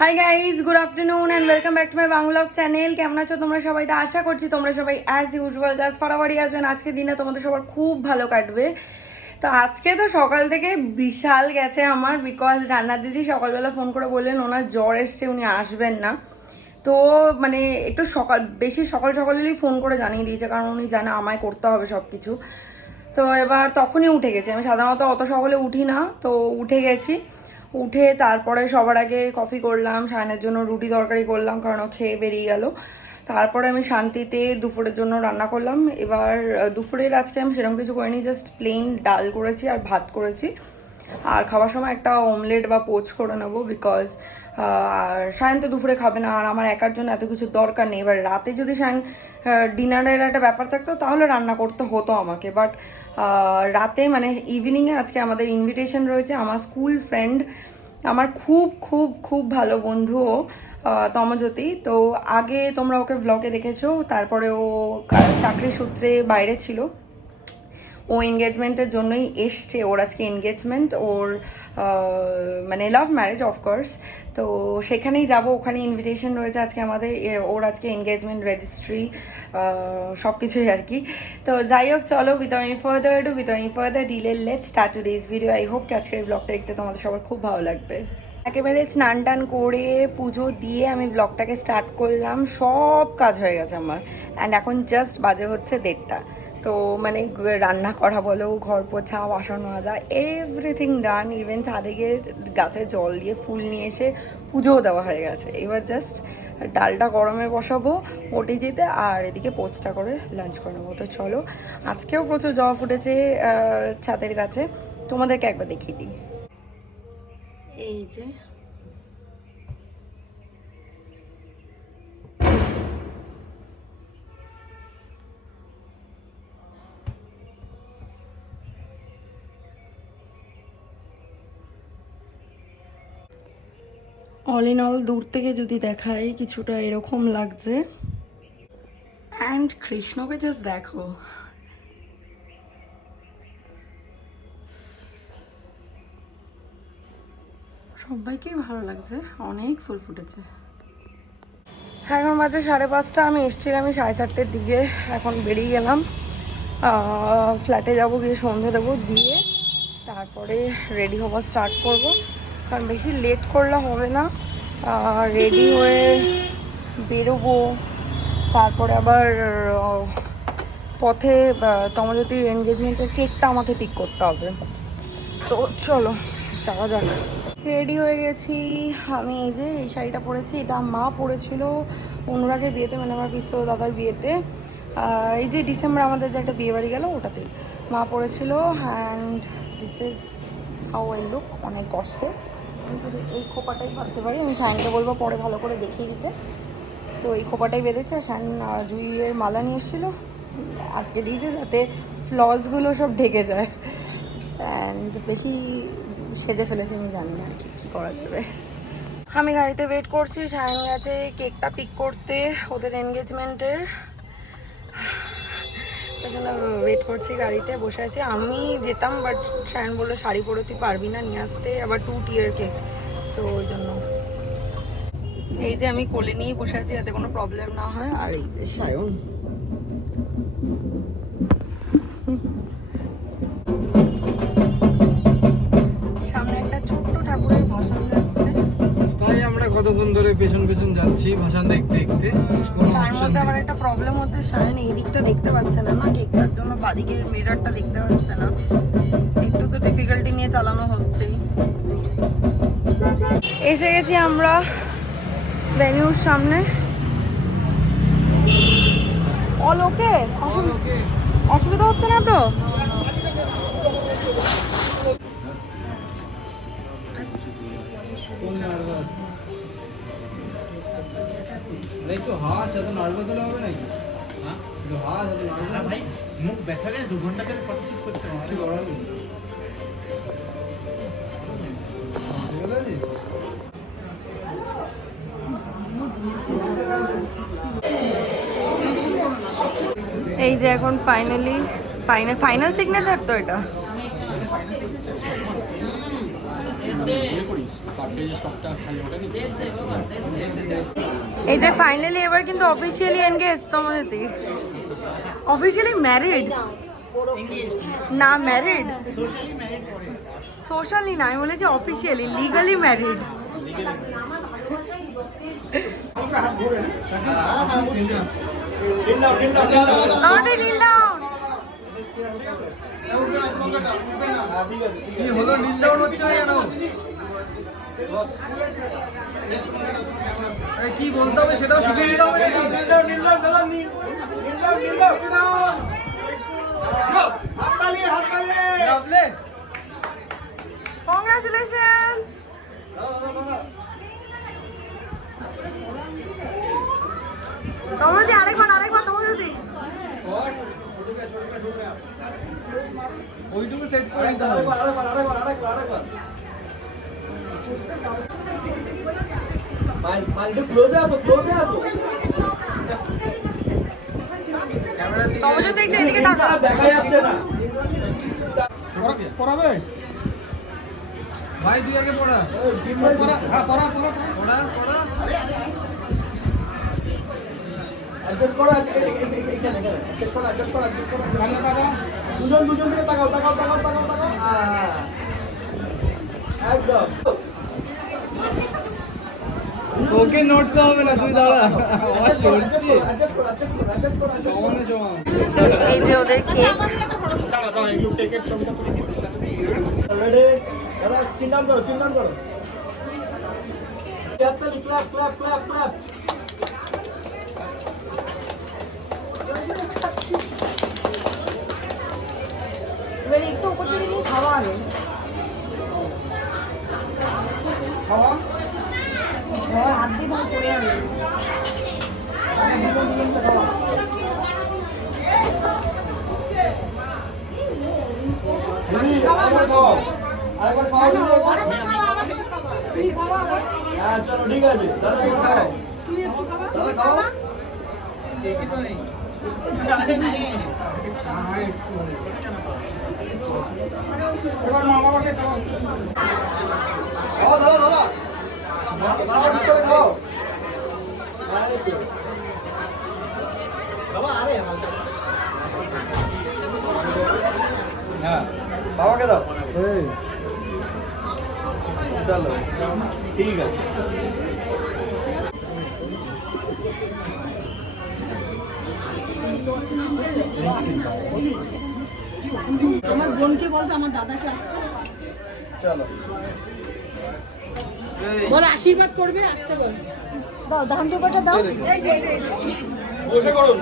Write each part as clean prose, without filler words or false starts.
Hi guys, good afternoon and welcome back to my Bangla channel. কেমন আছো তোমরা সবাই? তো আশা করছি তোমরা সবাই অ্যাজ ইউজুয়াল জাস্ট ফাটাফাটি আসবেন। আজকে দিনে তোমাদের সবার খুব ভালো কাটবে। তো আজকে তো সকাল থেকে বিশাল গেছে আমার, বিকজ রান্নার দিদি সকালবেলা ফোন করে বললেন ওনার জ্বর এসছে, উনি আসবেন না। তো মানে একটু বেশি সকালেরই ফোন করে জানিয়ে দিয়েছে, কারণ উনি জানে আমায় করতে হবে সব কিছু। তো এবার তখনই উঠে গেছি, আমি সাধারণত অত সকালে উঠি না, তো উঠে গেছি। উঠে তারপরে সবার আগে কফি করলাম, সায়নের জন্য রুটি তরকারি করলাম, কারণ ও খেয়ে বেরিয়ে গেল। তারপরে আমি শান্তিতে দুপুরের জন্য রান্না করলাম। এবার দুপুরের আজকে আমি সেরকম কিছু করিনি, জাস্ট প্লেন ডাল করেছি আর ভাত করেছি। আর খাওয়ার সময় একটা অমলেট বা পোচ করে নেবো, বিকজ আর সায়ন তো দুপুরে খাবে না, আর আমার একার জন্য এত কিছু দরকার নেই। এবার রাতে যদি সায়ন ডিনারের একটা ব্যাপার থাকতো তাহলে রান্না করতে হতো আমাকে, বাট রাতে মানে ইভিনিংয়ে আজকে আমাদের ইনভিটেশন রয়েছে। আমার স্কুল ফ্রেন্ড, আমার খুব খুব খুব ভালো বন্ধুও, তমজ্যোতি। তো আগে তোমরা ওকে ব্লগে দেখেছো, তারপরে ও চাকরি সূত্রে বাইরে ছিল, ও এনগেজমেন্টের জন্যই এসছে। ওর আজকে এনগেজমেন্ট, ওর মানে লাভ ম্যারেজ অফকোর্স। তো সেখানেই যাব, ওখানে ইনভিটেশন রয়েছে আজকে আমাদের। ওর আজকে এনগেজমেন্ট, রেজিস্ট্রি, সব কিছুই আর কি। তো যাই হোক, চলো with any further delay let's start today's video. I hope আজকের ব্লগটা দেখতে তোমাদের সবার খুব ভালো লাগবে। একেবারে স্নান টান করে পুজো দিয়ে আমি ব্লগটাকে স্টার্ট করলাম। সব কাজ হয়ে গেছে আমার, অ্যান্ড এখন জাস্ট বাজে হচ্ছে 1:30। তো মানে রান্না করা বলো, ঘর পোছা, বাসন মাজা, এভরিথিং ডান। ইভেন ছাদে গিয়ে গাছে জল দিয়ে ফুল নিয়ে এসে পুজোও দেওয়া হয়ে গেছে। এবার জাস্ট ডালটা গরমে বসাবো ওটি যেতে, আর এদিকে পোচটা করে লাঞ্চ করে নেবো। তো চলো, আজকেও প্রচুর জবা ফুটেছে ছাদের গাছে, তোমাদেরকে একবার দেখিয়ে দিই। এই যে অল ইন অল দূর থেকে যদি দেখাই কিছুটা এরকম লাগছে। অ্যান্ড কৃষ্ণকে জাস্ট দেখো, সবাইকেই ভালো লাগছে, অনেক ফুল ফুটেছে। এখন বাজে 5:30, আমি এসেছিলাম 4:30-র দিকে। এখন বেরিয়ে গেলাম, ফ্ল্যাটে যাব, গিয়ে সন্ধে দেবো, দিয়ে তারপরে রেডি হওয়া স্টার্ট করব, কারণ বেশি লেট করলে হবে না। রেডি হয়ে বেরোবো, তারপরে আবার পথে তোমাদের এনগেজমেন্টের কেকটা আমাকে পিক করতে হবে। তো চলো যাওয়া যাক। রেডি হয়ে গেছি আমি। এই যে এই শাড়িটা পরেছি, এটা মা পরেছিল অনুরাগের বিয়েতে, মানে আমার বিশ্ব দাদার বিয়েতে। এই যে ডিসেম্বর আমাদের যে একটা বিয়ে বাড়ি গেল, ওটাতেই মা পরেছিল। And this is how I look. অনেক কষ্টে আমি শুধু এই খোপাটাই ভাবতে পারি, আমি শাইনকে বলবো পরে ভালো করে দেখিয়ে দিতে। তো এই খোপাটাই বেঁধেছে। শাইন জুইয়ের মালা নিয়ে এসেছিলো, আটকে দিয়েছে যাতে ফ্লসগুলো সব ঢেকে যায়। অ্যান্ড বেশি সেজে ফেলেছি, আমি জানি না আর কি কী করা যাবে। আমি গাড়িতে ওয়েট করছি, শায়ন গেছে কেকটা পিক করতে ওদের এনগেজমেন্টের। তার জন্য ওয়েট করছি, গাড়িতে বসে আছি। আমি যেতাম, বাট শায়ন বললো শাড়ি পরে তুই পারবি না নিয়ে আসতে, আবার 2 টিয়ার কেক, সো ওই জন্য এই যে আমি কোলে নিয়েই বসে আছি যাতে কোনো প্রবলেম না হয়। আর এই যে শায়ন, সামনে একটা ছোট্ট ঠাকুরের ভাসান যাচ্ছে, তাই আমরা কতক্ষণ ধরে পেছন পেছন যাচ্ছি ভাসান দেখতে দেখতে। তার মধ্যে আমার একটা প্রবলেম হচ্ছে, শায়ন এই দিকটা দেখতে পাচ্ছে না, না কেকটার জন্য বাদিকের মিররটা দেখতে পাচ্ছে না। একটু তো ডিফিকাল্টি নিয়ে চালানো হচ্ছেই। এসে গেছি আমরা ভেনিউর সামনে। অল ওকে, অসুবিধা হচ্ছে না তো? একটু হাস, এত নার্ভাস হলে হবে নাকি? হ্যাঁ হাস, এত নার্ভাস ভাই, মুখ ব্যথা গেলে 2 ঘন্টা ধরে ফটোশুট করছে, কিছু করার নেই। এই যে এখন ফাইনাল সিগনেচার তো এটা। ইয়ে করিস পারফে যে স্টকটা খালি ওটা নি এই যে ফাইনালি এবার কিন্তু অফিসিয়ালি এনগেজ তোমাদের দিকে অফিসিয়ালি ম্যারিড না ম্যারিড সোশ্যালি না আমি বলেছি অফিসিয়ালি লিগালি ম্যারিড আমাদের নীল ডাউন কি হলো নীল ডাউন হচ্ছে না কেন আরে কি বলতে হবে সেটাও শিখিয়ে দিতে হবে নাকি নীল ডাউন দাদা নীল ডাউন হাততালি আপনি কংগ্রাচুলেশনস তোমাদের আরেকবার তোমাদের ওইটুকু সেট করে দিতে হবে আরেকবার মাইল ক্লোজে আসো ক্যামেরা দিকে তোমাদের তো একটু এদিকে তাকাও দেখা যাচ্ছে না পড়াবে ভাই তুই আগে পড়া হ্যাঁ পড়া অ্যাডজাস্ট করো এখানে অ্যাডজাস্ট করো সামনে তাকাও দুজন থেকে তাকাও একদম তোকে নড়তে হবে না তুই দাঁড়া আওয়াজ চলছে সমান এই যে ওদের কেক দাঁড়া এগুলো কেকের ছবিটা করে দিতে রেডি দাদা চিন্তা করো হাততালি ক্ল্যাপ এবার একটু উপর দিকে নিয়ে খাওয়া আগে খাওয়া হাত দিয়ে ভালো পড়ে যাবে আরেকবার খাও হ্যাঁ চলো ঠিক আছে দাদা খাও দেখি তো নেই এবার মা বাবাকে খাও দাদা খাও বাবা আরে হ্যাঁ বাবাকে দাও চলো ঠিক আছে আমার বোনকে বলতো আমার দাদাকে আসতে চলো বল আশীর্বাদ করবে আসতে বল দাও ধান দুপাটা দাও বসে করুন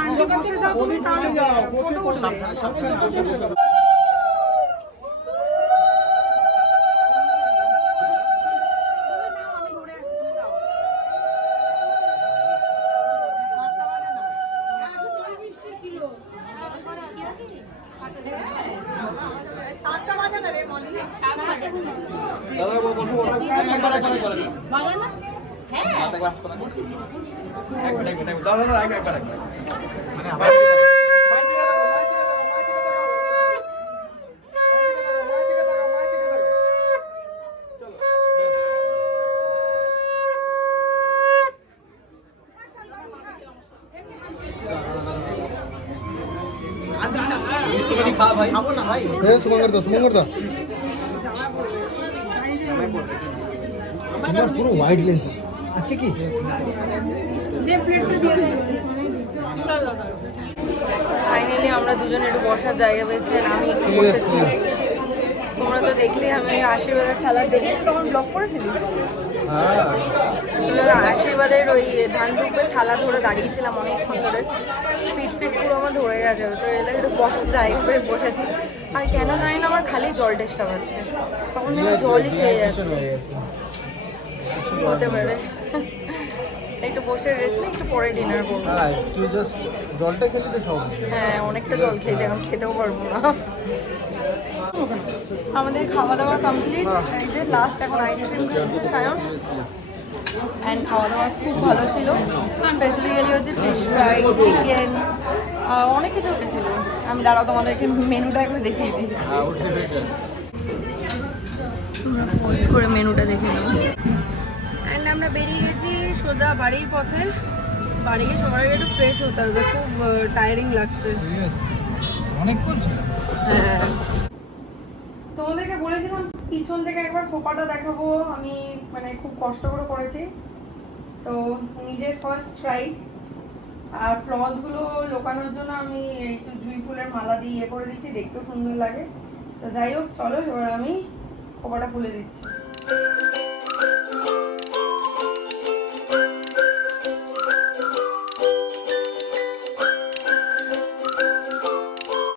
আন্টি বসে যাও তুমি তাহলে ফটো উঠবে দাদা বসো একবার বাগানা একবার খাবো না ভাই সুমঙ্গর দা আমার পুরো ওয়াইড লেন্স আচ্ছা কি দে প্লেটটা দিয়ে দে ফাইনালি আমরা দুজনে একটু বসার জায়গা পেয়েছিলাম আমি একটু বসেছি তোমরা তো দেখলে আমি আশীর্বাদের খেলা দেখেছি তখন ব্লগ করেছিলি আশীর্বাদের ওই ধান দুপুরের থালা ধরে দাঁড়িয়েছিলাম অনেকক্ষণ ধরে পিঠ পুরো আমার ধরে গেছে তো এটা একটু বসার জায়গা পেয়ে বসেছি আর কেন জানি না আমার খালি জল টেস্টটা পাচ্ছে তখন আমি জলই খেয়ে যাচ্ছি হতে পারে একটু বসে রেস্ট নিই একটু পরে ডিনার করবো হ্যাঁ তুই জাস্ট জলটা খেলে তো সব হ্যাঁ অনেকটা জল খেয়েছি এখন খেতেও পারবো না আমাদের খাওয়া দাওয়া কমপ্লিট এই যে লাস্ট এখন আইসক্রিম খাচ্ছে সায়ন অ্যান্ড খাওয়া দাওয়া খুব ভালো ছিল স্পেসিফিক্যালি হচ্ছে ফিশ ফ্রাই চিকেন অনেক কিছু উঠেছিল আমি দাঁড়াও তোমাদেরকে মেনুটা একবার দেখিয়ে দিই আমরা পোস্ট করে মেনুটা দেখে নেব। অ্যান্ড আমরা বেরিয়ে গেছি সোজা বাড়ির পথে। বাড়ি গিয়ে সবার আগে একটু ফ্রেশ হতে হবে, খুব টায়ারিং লাগছে। অনেকক্ষণ ছিল। হ্যাঁ, তোমাদেরকে বলেছিলাম পিছন থেকে একবার খোপাটা দেখাবো, আমি মানে খুব কষ্ট করে করেছি, তো নিজের ফার্স্ট ট্রাই। আর ফ্লসগুলো লোকানোর জন্য আমি একটু জুঁই ফুলের মালা দিয়ে ইয়ে করে দিচ্ছি, দেখতেও সুন্দর লাগে। তো যাই হোক, চলো এবার আমি খোপাটা খুলে দিচ্ছি।